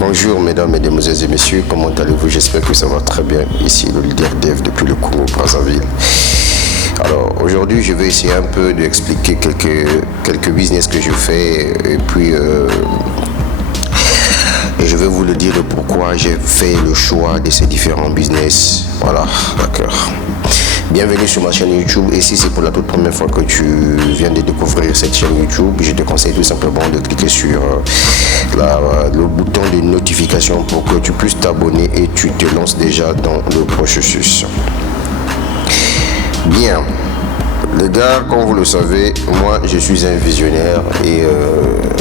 Bonjour mesdames, mesdemoiselles et messieurs, comment allez-vous? J'espère que ça va très bien. Ici le leader Dev depuis le Congo Brazzaville. Alors aujourd'hui je vais essayer un peu d'expliquer quelques business que je fais et puis je vais vous le dire de pourquoi j'ai fait le choix de ces différents business. Voilà, d'accord. Bienvenue sur ma chaîne YouTube et si c'est pour la toute première fois que tu viens de découvrir cette chaîne YouTube, je te conseille tout simplement de cliquer sur le bouton de notification pour que tu puisses t'abonner et tu te lances déjà dans le processus. Bien, les gars, comme vous le savez, moi je suis un visionnaire et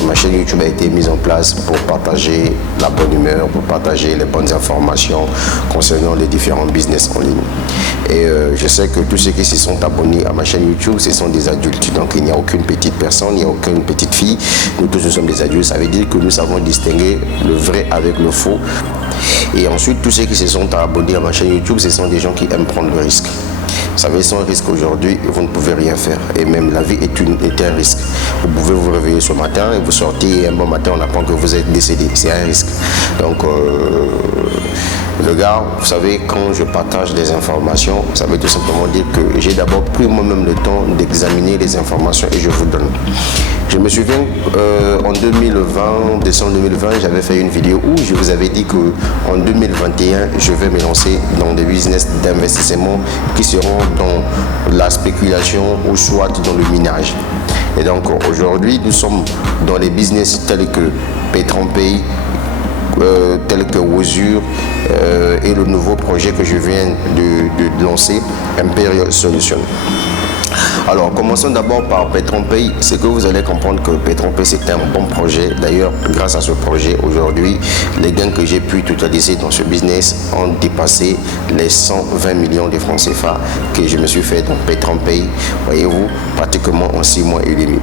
ma chaîne YouTube a été mise en place pour partager la bonne humeur, pour partager les bonnes informations concernant les différents business en ligne. Et je sais que tous ceux qui se sont abonnés à ma chaîne YouTube, ce sont des adultes. Donc il n'y a aucune petite personne, il n'y a aucune petite fille. Nous tous nous sommes des adultes. Ça veut dire que nous savons distinguer le vrai avec le faux. Et ensuite, tous ceux qui se sont abonnés à ma chaîne YouTube, ce sont des gens qui aiment prendre le risque. Vous savez, sans risque aujourd'hui, vous ne pouvez rien faire. Et même la vie est un risque. Vous pouvez vous réveiller ce matin et vous sortez et un bon matin, on apprend que vous êtes décédé. C'est un risque. Donc, le gars, vous savez, quand je partage des informations, ça veut tout simplement dire que j'ai d'abord pris moi-même le temps d'examiner les informations et je vous donne. Je me souviens, en 2020, décembre 2020, j'avais fait une vidéo où je vous avais dit qu'en 2021, je vais me lancer dans des business d'investissement qui seront dans la spéculation ou soit dans le minage. Et donc aujourd'hui, nous sommes dans les business tels que PetroPay, tel que Wozur et le nouveau projet que je viens de lancer, Imperial Solution. Alors, commençons d'abord par PetroPay. C'est que vous allez comprendre que PetroPay, c'est un bon projet. D'ailleurs, grâce à ce projet, aujourd'hui, les gains que j'ai pu totaliser dans ce business ont dépassé les 120 millions de francs CFA que je me suis fait dans PetroPay, voyez-vous, pratiquement en 6 mois et demi.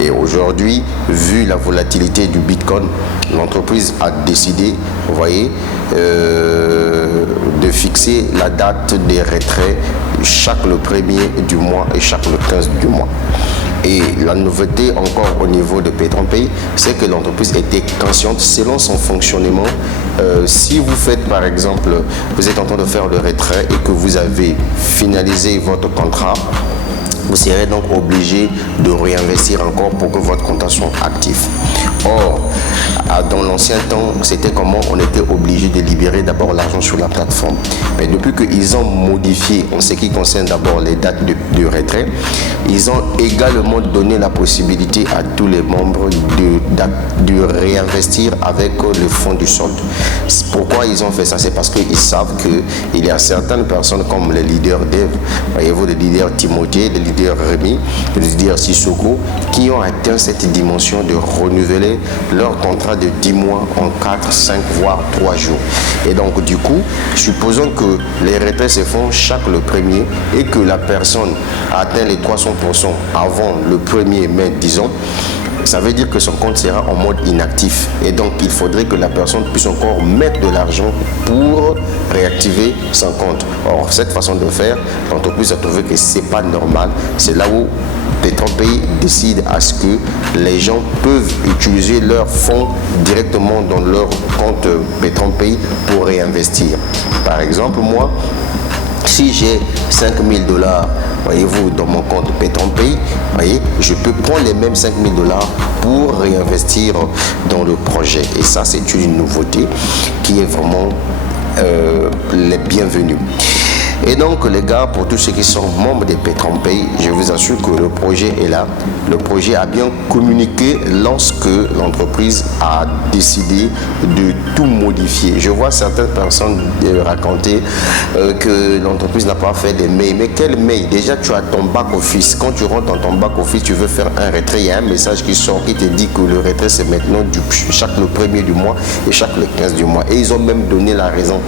Et aujourd'hui, vu la volatilité du Bitcoin, l'entreprise a décidé, vous voyez, de fixer la date des retraits chaque le 1er du mois et chaque le 15 du mois. Et la nouveauté encore au niveau de PetroPay, c'est que l'entreprise était consciente selon son fonctionnement. Si vous faites par exemple, vous êtes en train de faire le retrait et que vous avez finalisé votre contrat, vous serez donc obligé de réinvestir encore pour que votre compte soit actif. Or, dans l'ancien temps, c'était comment on était obligé de libérer d'abord l'argent sur la plateforme. Mais depuis qu'ils ont modifié en ce qui concerne d'abord les dates de retrait, ils ont également donné la possibilité à tous les membres de réinvestir avec le fonds du solde. Pourquoi ils ont fait ça? C'est parce qu'ils savent qu'il y a certaines personnes comme les leaders Dev, voyez-vous, les leaders Timothée, les leaders Rémi, les leaders Sissoko, qui ont atteint cette dimension de renouveler leur contrat de 10 mois en 4, 5, voire 3 jours. Et donc du coup, supposons que les retraits se font chaque le 1er et que la personne atteint les 300% avant le 1er mai, disons, ça veut dire que son compte sera en mode inactif. Et donc, il faudrait que la personne puisse encore mettre de l'argent pour réactiver son compte. Or, cette façon de faire, l'entreprise a trouvé que ce n'est pas normal. C'est là où PetroPay décide à ce que les gens peuvent utiliser leurs fonds directement dans leur compte PetroPay pour réinvestir. Par exemple, moi, si j'ai 5 000 $, voyez-vous, dans mon compte PetroPay, voyez, je peux prendre les mêmes 5 000 $ pour réinvestir dans le projet. Et ça, c'est une nouveauté qui est vraiment les bienvenus. Et donc les gars, pour tous ceux qui sont membres de PetroPay, je vous assure que le projet est là. Le projet a bien communiqué lorsque l'entreprise a décidé de tout modifier. Je vois certaines personnes raconter que l'entreprise n'a pas fait des mails. Mais quel mail? Déjà, tu as ton back office. Quand tu rentres dans ton back office, tu veux faire un retrait, il y a un message qui sort qui te dit que le retrait c'est maintenant chaque le 1er du mois et chaque le 15 du mois. Et ils ont même donné la raison.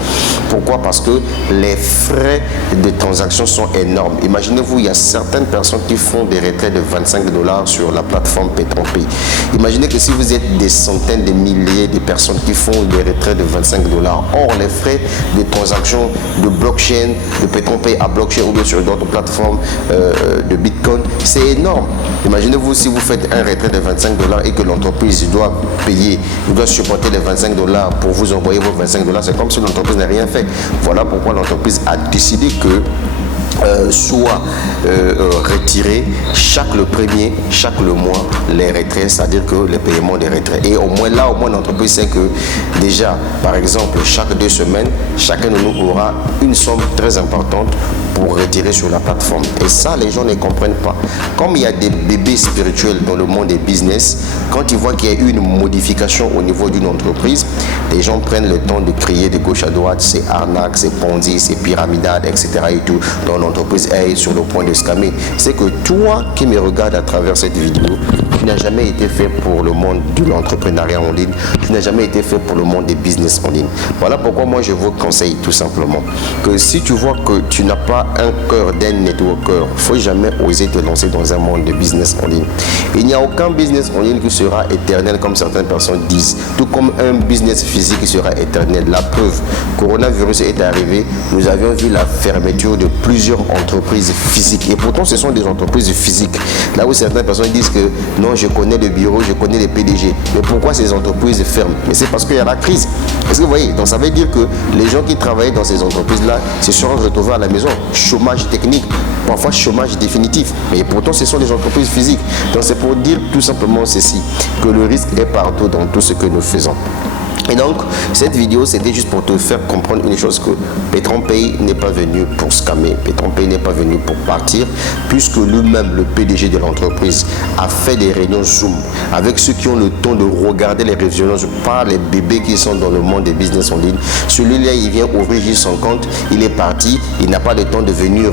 Pourquoi? Parce que les frais de transaction sont énormes. Imaginez-vous, il y a certaines personnes qui font des retraits de 25 $ sur la plateforme PetronPay. Imaginez que si vous êtes des centaines de milliers de personnes qui font des retraits de 25 $, or les frais de transaction de blockchain, de PetronPay à blockchain ou bien sur d'autres plateformes de Bitcoin, c'est énorme. Imaginez-vous si vous faites un retrait de 25 $ et que l'entreprise doit payer, doit supporter les 25 $ pour vous envoyer vos 25 $, c'est comme si l'entreprise n'a rien fait. Voilà pourquoi l'entreprise a décidé que soit retirer chaque le premier, chaque le mois les retraits, c'est-à-dire que les paiements des retraits. Et au moins là, l'entreprise sait que déjà, par exemple, chaque 2 semaines, chacun de nous aura une somme très importante pour retirer sur la plateforme. Et ça, les gens ne comprennent pas. Comme il y a des bébés spirituels dans le monde des business, quand ils voient qu'il y a eu une modification au niveau d'une entreprise, les gens prennent le temps de crier de gauche à droite, c'est arnaque, c'est ponzi, c'est pyramidal, etc. et tout. Donc l'entreprise est sur le point de scammer. C'est que toi qui me regardes à travers cette vidéo, tu n'as jamais été fait pour le monde de l'entrepreneuriat en ligne, tu n'as jamais été fait pour le monde des business en ligne. Voilà pourquoi moi je vous conseille tout simplement que si tu vois que tu n'as pas un cœur d'un networker, il ne faut jamais oser te lancer dans un monde de business en ligne. Il n'y a aucun business en ligne qui sera éternel comme certaines personnes disent, tout comme un business physique qui sera éternel. La preuve, coronavirus est arrivé, nous avions vu la fermeture de plusieurs entreprises physiques et pourtant ce sont des entreprises physiques. Là où certaines personnes disent que non, je connais le bureau, je connais les PDG, mais pourquoi ces entreprises ferment? Mais c'est parce qu'il y a la crise. Est-ce que vous voyez? Donc ça veut dire que les gens qui travaillent dans ces entreprises-là se seront retrouvés à la maison. Chômage technique, parfois chômage définitif, mais pourtant ce sont des entreprises physiques. Donc c'est pour dire tout simplement ceci, que le risque est partout dans tout ce que nous faisons. Et donc, cette vidéo, c'était juste pour te faire comprendre une chose, que PetronPay n'est pas venu pour scammer, PetronPay n'est pas venu pour partir, puisque lui-même, le PDG de l'entreprise, a fait des réunions Zoom avec ceux qui ont le temps de regarder les réunions, pas les bébés qui sont dans le monde des business en ligne. Celui-là, il vient ouvrir juste son compte, il est parti, il n'a pas le temps de venir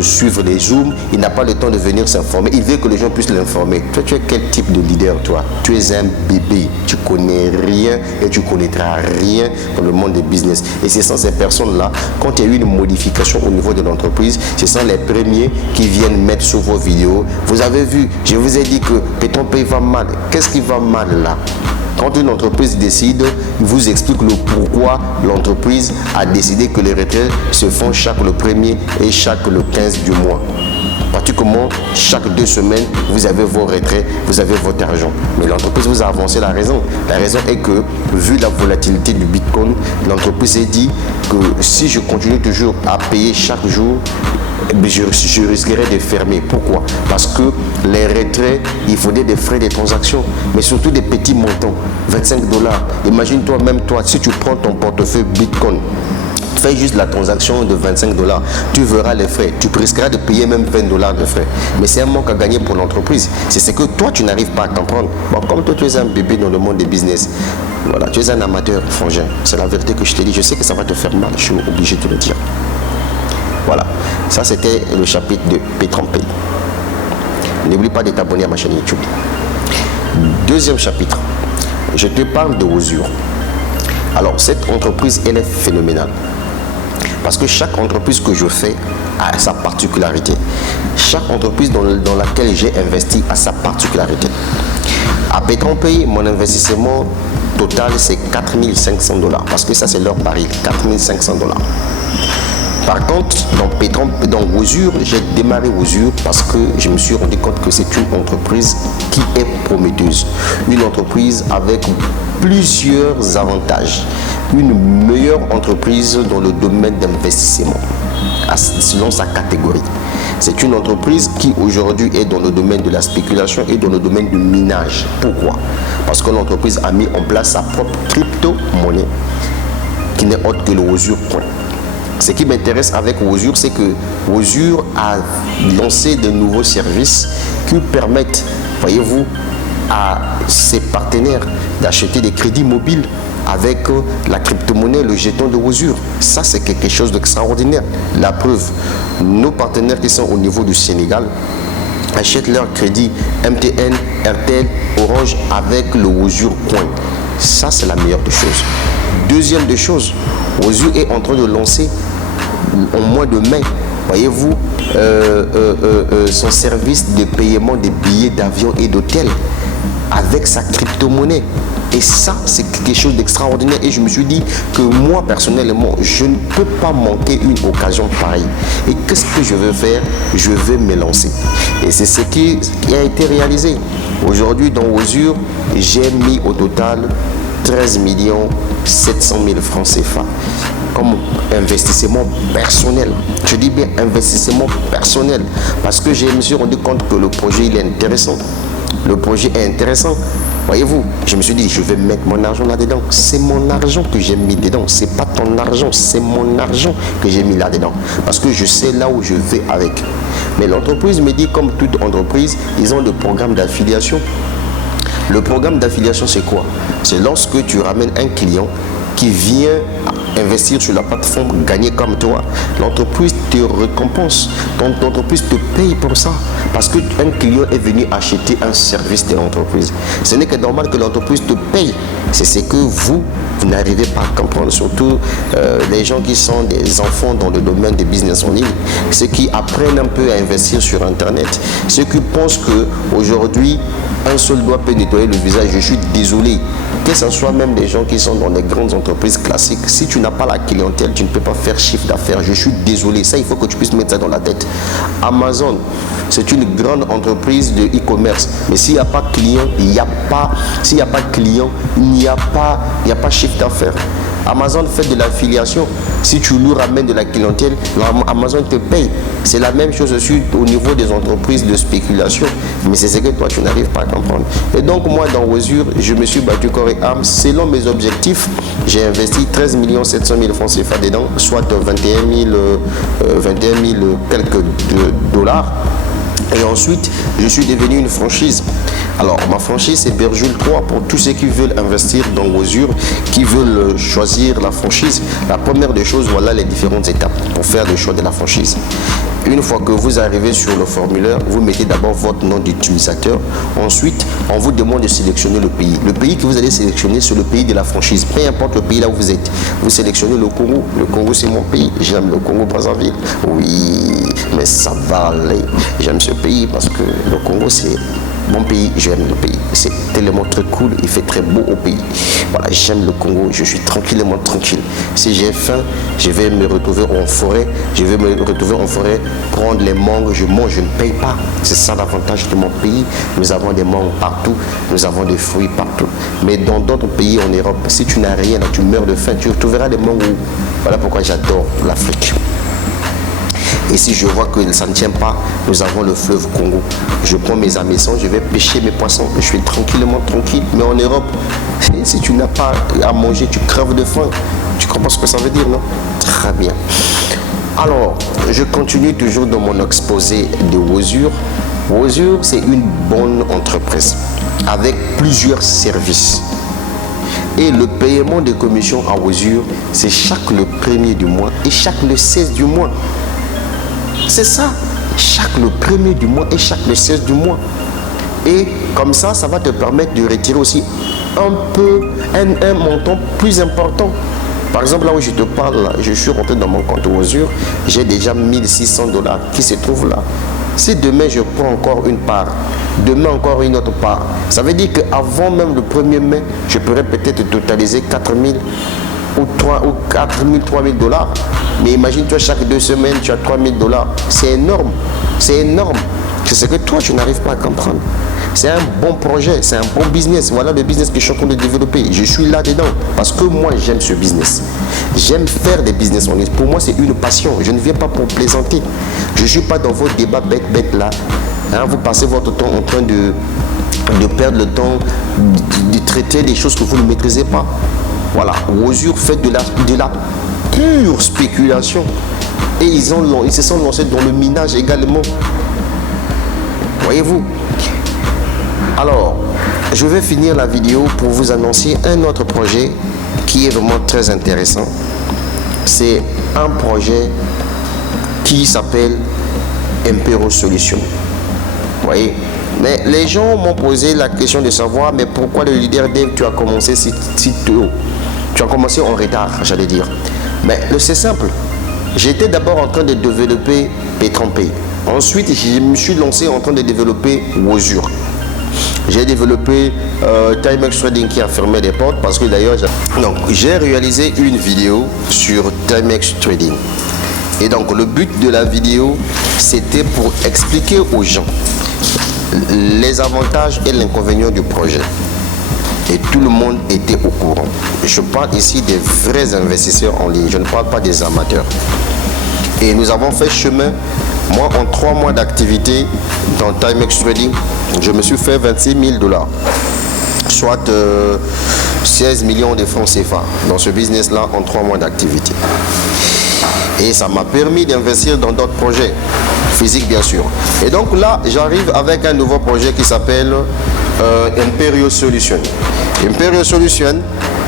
suivre les Zooms, il n'a pas le temps de venir s'informer, il veut que les gens puissent l'informer. Toi, tu es quel type de leader, toi? Tu es un bébé, tu connais rien et tu connaîtras rien dans le monde des business. Et ce sont ces personnes-là, quand il y a eu une modification au niveau de l'entreprise, ce sont les premiers qui viennent mettre sur vos vidéos. Vous avez vu, je vous ai dit que PetronPay va mal. Qu'est-ce qui va mal là? Quand une entreprise décide, il vous explique le pourquoi l'entreprise a décidé que les retraits se font chaque le premier et chaque le 15 du mois. Pratiquement chaque 2 semaines, vous avez vos retraits, vous avez votre argent. Mais l'entreprise vous a avancé la raison. La raison est que, vu la volatilité du Bitcoin, l'entreprise s'est dit que si je continue toujours à payer chaque jour, je risquerais de fermer. Pourquoi? Parce que les retraits, il faudrait des frais de transaction, mais surtout des petits montants, 25 $. Imagine-toi, même toi, si tu prends ton portefeuille Bitcoin, fais juste la transaction de 25 $, tu verras les frais, tu risqueras de payer même 20 $ de frais. Mais c'est un manque à gagner pour l'entreprise. C'est ce que toi, tu n'arrives pas à comprendre. Bon, comme toi, tu es un bébé dans le monde des business, voilà, tu es un amateur, frangin. C'est la vérité que je te dis. Je sais que ça va te faire mal, je suis obligé de te le dire. Voilà, ça c'était le chapitre de PetronPay. N'oublie pas de t'abonner à ma chaîne YouTube. Deuxième chapitre, je te parle de Osure. Alors, cette entreprise, elle est phénoménale. Parce que chaque entreprise que je fais a sa particularité. Chaque entreprise dans laquelle j'ai investi a sa particularité. À PetronPay, mon investissement total, c'est 4 500 $. Parce que ça, c'est leur pari, 4 500 $. Par contre, dans Osure, j'ai démarré Osure parce que je me suis rendu compte que c'est une entreprise qui est prometteuse. Une entreprise avec plusieurs avantages. Une meilleure entreprise dans le domaine d'investissement, selon sa catégorie. C'est une entreprise qui aujourd'hui est dans le domaine de la spéculation et dans le domaine du minage. Pourquoi? Parce que l'entreprise a mis en place sa propre crypto-monnaie qui n'est autre que le Osure Coin. Ce qui m'intéresse avec Osure, c'est que Osure a lancé de nouveaux services qui permettent, voyez-vous, à ses partenaires d'acheter des crédits mobiles avec la crypto-monnaie, le jeton de Osure. Ça, c'est quelque chose d'extraordinaire. La preuve, nos partenaires qui sont au niveau du Sénégal achètent leur crédit MTN, RTL, Orange avec le Osure Coin. Ça, c'est la meilleure des choses. Deuxième des choses, Osure est en train de lancer au mois de mai, voyez-vous, son service de paiement des billets d'avion et d'hôtel avec sa crypto-monnaie. Et ça, c'est quelque chose d'extraordinaire. Et je me suis dit que moi, personnellement, je ne peux pas manquer une occasion pareille. Et qu'est-ce que je veux faire? Je vais me lancer. Et c'est ce qui a été réalisé. Aujourd'hui, dans Wozur, j'ai mis au total 13 700 000 francs CFA comme investissement personnel. Je dis bien investissement personnel parce que je me suis rendu compte que le projet il est intéressant. Le projet est intéressant. Voyez-vous, je me suis dit, je vais mettre mon argent là-dedans. C'est mon argent que j'ai mis dedans. C'est pas ton argent, c'est mon argent que j'ai mis là-dedans. Parce que je sais là où je vais avec. Mais l'entreprise me dit, comme toute entreprise, ils ont le programme d'affiliation. Le programme d'affiliation, c'est quoi? C'est lorsque tu ramènes un client qui vient investir sur la plateforme, gagner comme toi, l'entreprise te récompense. Ton entreprise te paye pour ça. Parce qu'un client est venu acheter un service de l'entreprise. Ce n'est que normal que l'entreprise te paye. C'est ce que vous n'arrivez pas à comprendre. Surtout les gens qui sont des enfants dans le domaine des business en ligne. Ceux qui apprennent un peu à investir sur Internet. Ceux qui pensent qu'aujourd'hui, un seul doigt peut nettoyer le visage. Je suis désolé. Que ce soit même des gens qui sont dans les grandes entreprises classiques, si tu n'as pas la clientèle, tu ne peux pas faire chiffre d'affaires. Je suis désolé. Ça, il faut que tu puisses mettre ça dans la tête. Amazon, c'est une grande entreprise de e-commerce. Mais s'il n'y a pas de client, il n'y a pas. S'il n'y a pas de client, il n'y a pas chiffre d'affaires. Amazon fait de l'affiliation. Si tu lui ramènes de la clientèle, Amazon te paye. C'est la même chose aussi au niveau des entreprises de spéculation. Mais c'est ce que toi, tu n'arrives pas à comprendre. Et donc, moi, dans Wozur, je me suis battu corps et âme. Selon mes objectifs, j'ai investi 13 700 000 francs CFA dedans, soit 21 000 quelques dollars. Et ensuite, je suis devenu une franchise. Alors, ma franchise, c'est Berjul 3 pour tous ceux qui veulent investir dans Wozur, qui veulent choisir la franchise. La première des choses, voilà les différentes étapes pour faire le choix de la franchise. Une fois que vous arrivez sur le formulaire, vous mettez d'abord votre nom d'utilisateur. Ensuite, on vous demande de sélectionner le pays. Le pays que vous allez sélectionner, c'est le pays de la franchise. Peu importe le pays là où vous êtes. Vous sélectionnez le Congo. Le Congo, c'est mon pays. J'aime le Congo-Brazzaville. Oui, mais ça va aller. J'aime ce pays parce que le Congo, c'est mon pays, j'aime le pays. C'est tellement très cool, il fait très beau au pays. Voilà, j'aime le Congo, je suis tranquillement tranquille. Si j'ai faim, je vais me retrouver en forêt. Je vais me retrouver en forêt, prendre les mangues, je mange, je ne paye pas. C'est ça l'avantage de mon pays. Nous avons des mangues partout, nous avons des fruits partout. Mais dans d'autres pays en Europe, si tu n'as rien, tu meurs de faim, tu retrouveras des mangues. Voilà pourquoi j'adore l'Afrique. Et si je vois que ça ne tient pas, nous avons le fleuve Congo. Je prends mes hameçons, je vais pêcher mes poissons. Je suis tranquillement tranquille. Mais en Europe, si tu n'as pas à manger, tu crèves de faim. Tu comprends ce que ça veut dire, non? Très bien. Alors, je continue toujours dans mon exposé de Wozur. Wozur, c'est une bonne entreprise avec plusieurs services. Et le paiement des commissions à Wozur, c'est chaque le 1er du mois et chaque le 16 du mois. C'est ça, chaque le 1er du mois et chaque le 16 du mois. Et comme ça, ça va te permettre de retirer aussi un montant plus important. Par exemple, là où je te parle, là, je suis rentré dans mon compte Wozur, j'ai déjà 1600 $ qui se trouvent là. Si demain je prends encore une part, demain encore une autre part, ça veut dire qu'avant même le 1er mai, je pourrais peut-être totaliser 4 000 ou 3 000 $. Mais imagine-toi, chaque 2 semaines, tu as 3 000 $. C'est énorme. C'est énorme. C'est ce que toi, tu n'arrives pas à comprendre. C'est un bon projet, c'est un bon business. Voilà le business que je suis en train de développer. Je suis là-dedans parce que moi, j'aime ce business. J'aime faire des business en ligne. Pour moi, c'est une passion. Je ne viens pas pour plaisanter. Je ne suis pas dans vos débats bêtes là. Hein, vous passez votre temps en train de perdre le temps, de traiter des choses que vous ne maîtrisez pas. Voilà, Wozur fait de la pure spéculation. Et ils se sont lancés dans le minage également. Voyez-vous? Alors, je vais finir la vidéo pour vous annoncer un autre projet qui est vraiment très intéressant. C'est un projet qui s'appelle Impero Solutions. Vous voyez? Mais les gens m'ont posé la question de savoir, mais pourquoi le leader Dev, tu as commencé si tôt? Tu as commencé en retard, j'allais dire. Mais c'est simple. J'étais d'abord en train de développer PetronPay. Ensuite, je me suis lancé en train de développer Wozur. J'ai développé Timex Trading qui a fermé des portes parce que d'ailleurs, j'ai réalisé une vidéo sur Timex Trading. Et donc, le but de la vidéo, c'était pour expliquer aux gens les avantages et l'inconvénient du projet. Et tout le monde était au courant. Je parle ici des vrais investisseurs en ligne, je ne parle pas des amateurs. Et nous avons fait chemin. Moi, en 3 mois d'activité dans Timex Trading, je me suis fait 26 000 $, soit 16 millions de francs CFA dans ce business-là en 3 mois d'activité. Et ça m'a permis d'investir dans d'autres projets, physiques bien sûr. Et donc là, j'arrive avec un nouveau projet qui s'appelle Imperio Solution. Imperio Solution,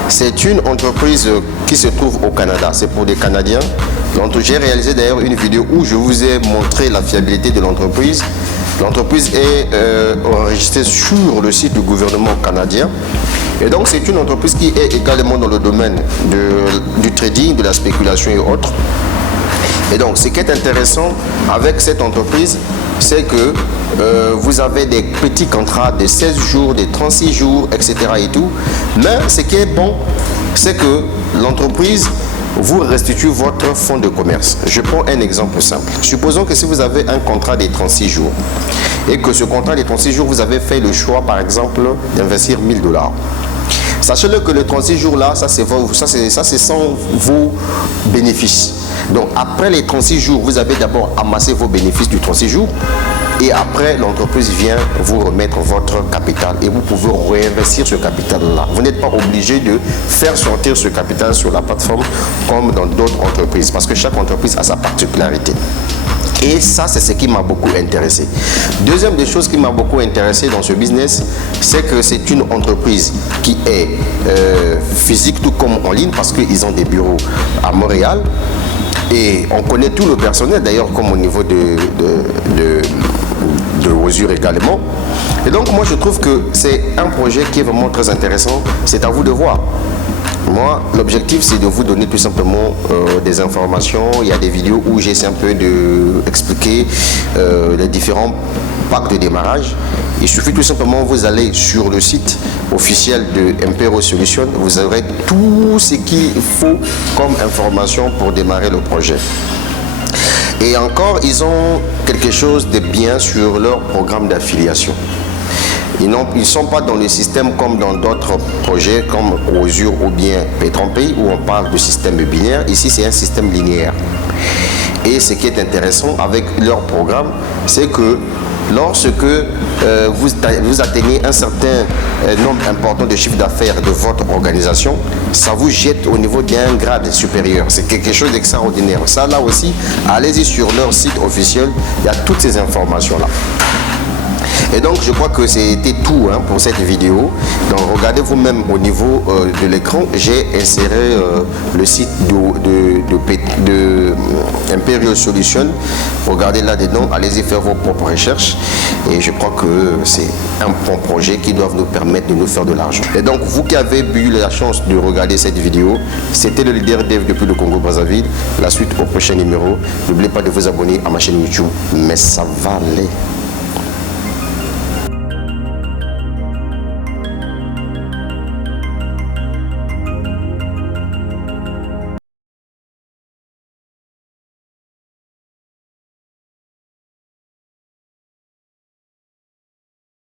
c'est une entreprise qui se trouve au Canada. C'est pour des Canadiens. J'ai réalisé d'ailleurs une vidéo où je vous ai montré la fiabilité de l'entreprise. L'entreprise est enregistrée sur le site du gouvernement canadien. Et donc c'est une entreprise qui est également dans le domaine du trading, de la spéculation et autres. Et donc ce qui est intéressant avec cette entreprise, c'est que vous avez des petits contrats de 16 jours, de 36 jours, etc. et tout. Mais ce qui est bon, c'est que l'entreprise vous restitue votre fonds de commerce. Je prends un exemple simple. Supposons que si vous avez un contrat de 36 jours et que ce contrat de 36 jours, vous avez fait le choix, par exemple, d'investir 1 000 $. Sachez-le que le 36 jours là, ça c'est sans vos bénéfices. Donc après les 36 jours, vous avez d'abord amassé vos bénéfices du 36 jours et après l'entreprise vient vous remettre votre capital et vous pouvez réinvestir ce capital là. Vous n'êtes pas obligé de faire sortir ce capital sur la plateforme comme dans d'autres entreprises parce que chaque entreprise a sa particularité. Et ça, c'est ce qui m'a beaucoup intéressé. Deuxième des choses qui m'a beaucoup intéressé dans ce business, c'est que c'est une entreprise qui est physique tout comme en ligne parce qu'ils ont des bureaux à Montréal. Et on connaît tout le personnel d'ailleurs comme au niveau de Wozur également. Et donc moi je trouve que c'est un projet qui est vraiment très intéressant. C'est à vous de voir. Moi, l'objectif, c'est de vous donner tout simplement des informations. Il y a des vidéos où j'essaie un peu d'expliquer les différents packs de démarrage. Il suffit tout simplement, vous allez sur le site officiel de Imperio Solution, vous aurez tout ce qu'il faut comme information pour démarrer le projet. Et encore, ils ont quelque chose de bien sur leur programme d'affiliation. Ils ne sont pas dans le système comme dans d'autres projets comme Wozur ou bien PetronPay où on parle de système binaire. Ici, c'est un système linéaire. Et ce qui est intéressant avec leur programme, c'est que lorsque vous atteignez un certain nombre important de chiffres d'affaires de votre organisation, ça vous jette au niveau d'un grade supérieur. C'est quelque chose d'extraordinaire. Ça, là aussi, allez-y sur leur site officiel, il y a toutes ces informations-là. Et donc je crois que c'était tout pour cette vidéo. Donc regardez vous-même au niveau de l'écran, j'ai inséré le site de Imperio Solution. Regardez là-dedans, allez-y faire vos propres recherches. Et je crois que c'est un bon projet qui doit nous permettre de nous faire de l'argent. Et donc vous qui avez eu la chance de regarder cette vidéo, c'était le leader Dev depuis le Congo-Brazzaville. La suite au prochain numéro. N'oubliez pas de vous abonner à ma chaîne YouTube. Mais ça va aller.